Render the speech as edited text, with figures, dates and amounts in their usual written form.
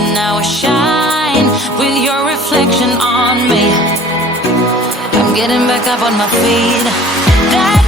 but now I shine with your reflection on me. I'm getting back up on my feet.